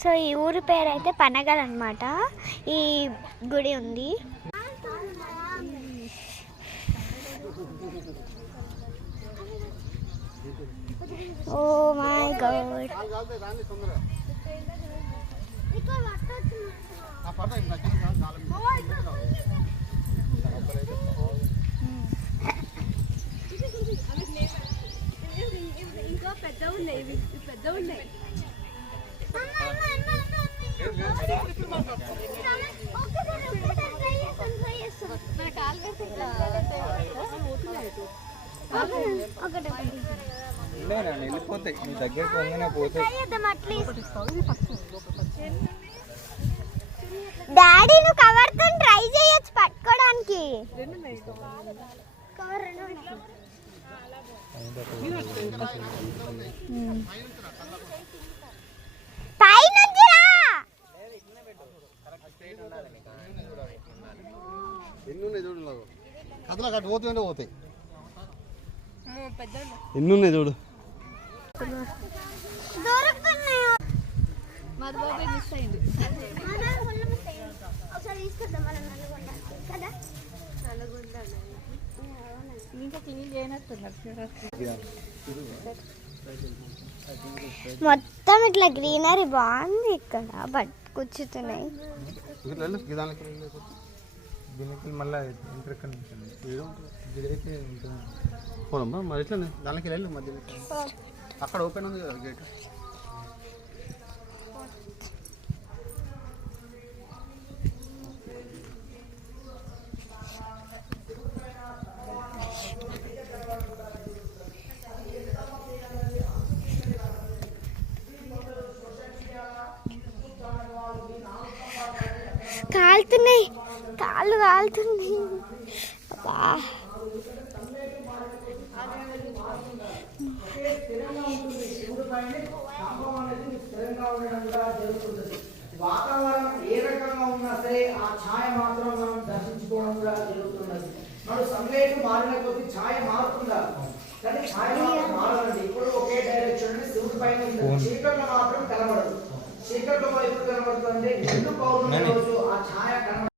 So ఈ ఊరి పేరు అయితే పనగల్ అన్నమాట. ఈ గుడి ఉంది. Oh my God. ఇంకా పెద్ద ఉన్నాయి, పెద్ద ఉన్నాయి. వెళ్ళిపోతాయి మీ దగ్గరికి వంగినా పోతాయి. డాడీ నువ్వు కవర్ తో ట్రై చేయొచ్చు పట్టుకోవడానికి. కథలు కట్టు పోతుంటే పోతాయి. ఎన్నున్నాయి చూడు. మొత్తం ఇట్లా గ్రీనరీ బాగుంది. ఇక్కడ బట్ కూర్చుతున్నాయి. దీనికి మళ్ళీ పోనమ్మా మరి ఎట్లా దానికి వెళ్ళు మధ్య అక్కడ ఓపెన్ ఉంది కదా గేట్. కాలుతున్నాయి, కాళ్ళు కాలుతుంది. అబ్బా వాతావరణం ఏ రకంగా ఉన్నా సరే ఆ ఛాయ మాత్రం మనం దర్శించుకోవడం కూడా జరుగుతున్నది. మనం సన్లైట్ మారిన కొద్ది ఛాయ మారుతుందా, కానీ ఛాయ మాత్రం మారదండి. ఇప్పుడు ఒకే డైరెక్షన్ శివుడి పైన చీకట్లో మాత్రం కనబడదు. చీకట్లో ఎప్పుడు కనబడుతుంది అంటే 2 పౌర్ణమి రోజు ఆ ఛాయ కనబడదు.